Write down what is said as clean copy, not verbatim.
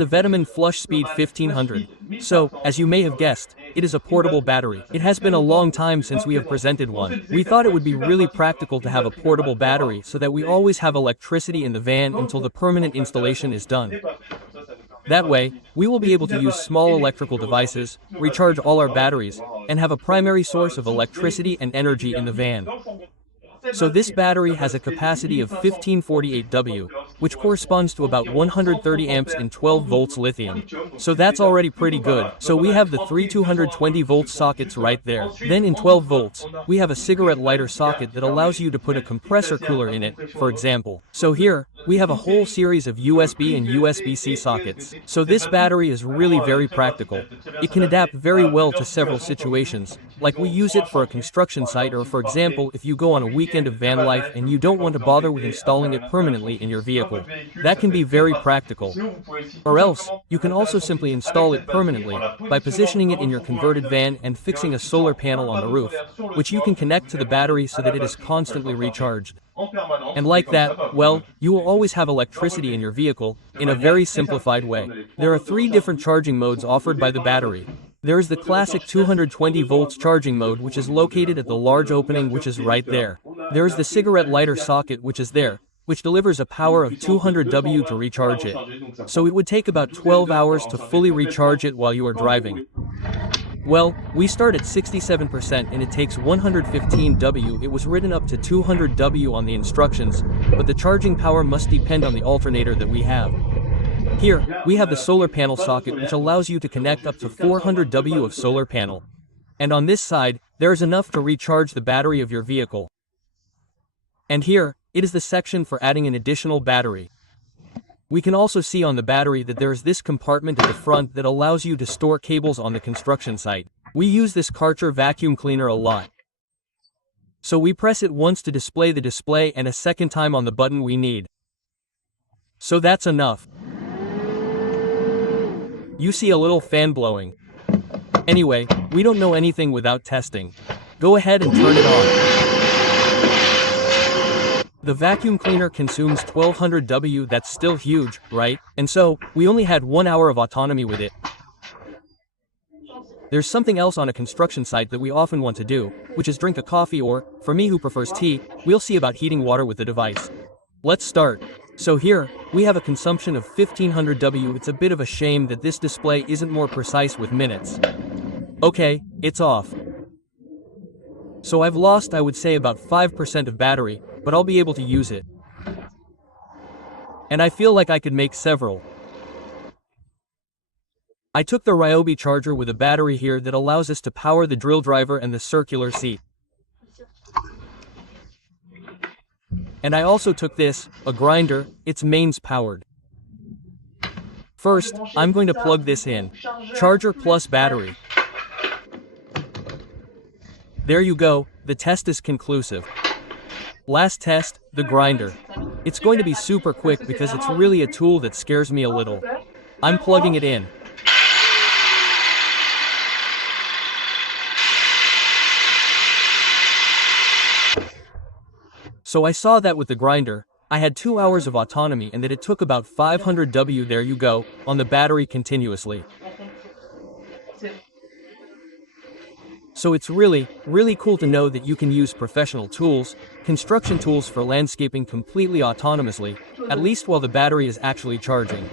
The Vtoman FlashSpeed 1500. So, as you may have guessed, it is a portable battery. It has been a long time since we have presented one. We thought it would be really practical to have a portable battery so that we always have electricity in the van until the permanent installation is done. That way, we will be able to use small electrical devices, recharge all our batteries, and have a primary source of electricity and energy in the van. So this battery has a capacity of 1548 W, which corresponds to about 130 amps in 12 volts lithium. So that's already pretty good. So we have the three 220 volt sockets right there. Then in 12 volts, we have a cigarette lighter socket that allows you to put a compressor cooler in it, for example. So here, we have a whole series of USB and USB-C sockets. So this battery is really very practical. It can adapt very well to several situations, like we use it for a construction site, or for example if you go on a weekend of van life and you don't want to bother with installing it permanently in your vehicle. That can be very practical. Or else, you can also simply install it permanently by positioning it in your converted van and fixing a solar panel on the roof, which you can connect to the battery so that it is constantly recharged. And like that, well, you will always have electricity in your vehicle, in a very simplified way. There are 3 different charging modes offered by the battery. There is the classic 220 volts charging mode, which is located at the large opening, which is right there. There is the cigarette lighter socket, which is there, which delivers a power of 200 W to recharge it. So it would take about 12 hours to fully recharge it while you are driving. Well, we start at 67% and it takes 115 W. It was written up to 200 W on the instructions, but the charging power must depend on the alternator that we have. Here, we have the solar panel socket, which allows you to connect up to 400 W of solar panel. And on this side, there is enough to recharge the battery of your vehicle. And here, it is the section for adding an additional battery. We can also see on the battery that there is this compartment at the front that allows you to store cables on the construction site. We use this Karcher vacuum cleaner a lot. So we press it once to display the display and a second time on the button we need. So that's enough. You see a little fan blowing. Anyway, we don't know anything without testing. Go ahead and turn it on. The vacuum cleaner consumes 1200 W. That's still huge, right? And so, we only had 1 hour of autonomy with it. There's something else on a construction site that we often want to do, which is drink a coffee, or, for me who prefers tea, we'll see about heating water with the device. Let's start. So here, we have a consumption of 1500 W. It's a bit of a shame that this display isn't more precise with minutes. Okay, it's off. So I've lost, I would say, about 5% of battery, but I'll be able to use it. And I feel like I could make several. I took the Ryobi charger with a battery here that allows us to power the drill driver and the circular seat. And I also took this, a grinder, it's mains powered. First, I'm going to plug this in. Charger plus battery. There you go, the test is conclusive. Last test, the grinder. It's going to be super quick because it's really a tool that scares me a little. I'm plugging it in. So I saw that with the grinder, I had 2 hours of autonomy and that it took about 500 W, there you go, on the battery continuously. So it's really, really cool to know that you can use professional tools, construction tools for landscaping completely autonomously, at least while the battery is actually charging.